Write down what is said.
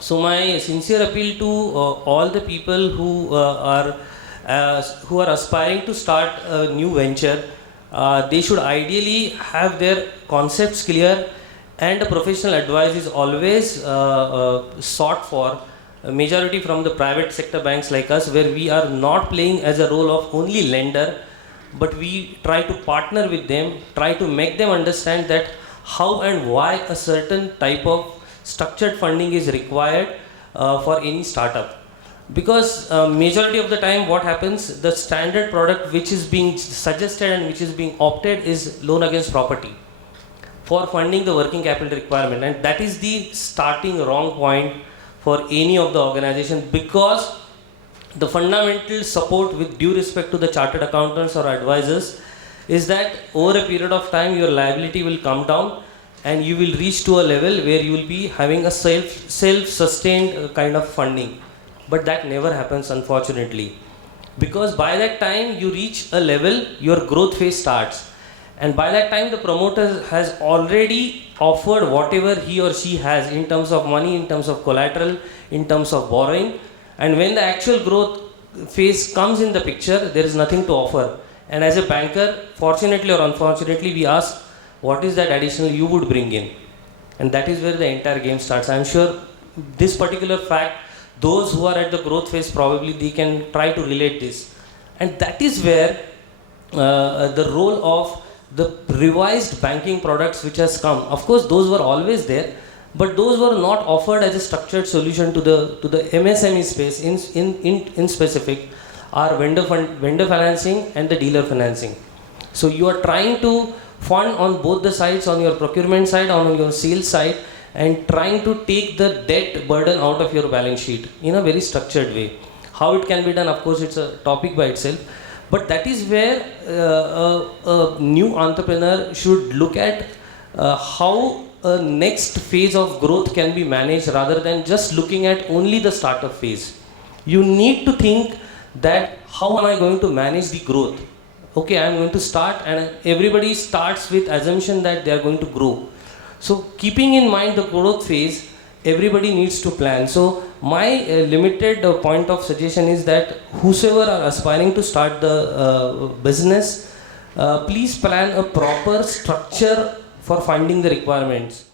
So my sincere appeal to all the people who are aspiring to start a new venture, they should ideally have their concepts clear, and a professional advice is always sought for. A majority from the private sector banks like us, where we are not playing as a role of only lender, but we try to partner with them, try to make them understand that how and why a certain type of structured funding is required for any startup. Because majority of the time what happens, the standard product which is being suggested and which is being opted is loan against property for funding the working capital requirement, and that is the starting wrong point for any of the organization, because the fundamental support, with due respect to the chartered accountants or advisors, is that over a period of time your liability will come down and you will reach to a level where you will be having a self-sustained kind of funding. But that never happens, unfortunately, because by that time you reach a level, your growth phase starts, and by that time the promoter has already offered whatever he or she has in terms of money, in terms of collateral, in terms of borrowing, and when the actual growth phase comes in the picture, there is nothing to offer. And as a banker, fortunately or unfortunately, we ask, what is that additional you would bring in? And that is where the entire game starts. I am sure this particular fact, those who are at the growth phase, probably they can try to relate this. And that is where the role of the revised banking products which has come. Of course, those were always there, but those were not offered as a structured solution to the MSME space in specific, are vendor financing and the dealer financing. So you are trying to fund on both the sides, on your procurement side, on your sales side, and trying to take the debt burden out of your balance sheet in a very structured way. How it can be done, of course, it's a topic by itself. But that is where a new entrepreneur should look at how a next phase of growth can be managed, rather than just looking at only the startup phase. You need to think that how am I going to manage the growth? Okay, I am going to start, and everybody starts with assumption that they are going to grow. So keeping in mind the growth phase, everybody needs to plan. So my limited point of suggestion is that whosoever are aspiring to start the business, please plan a proper structure for finding the requirements.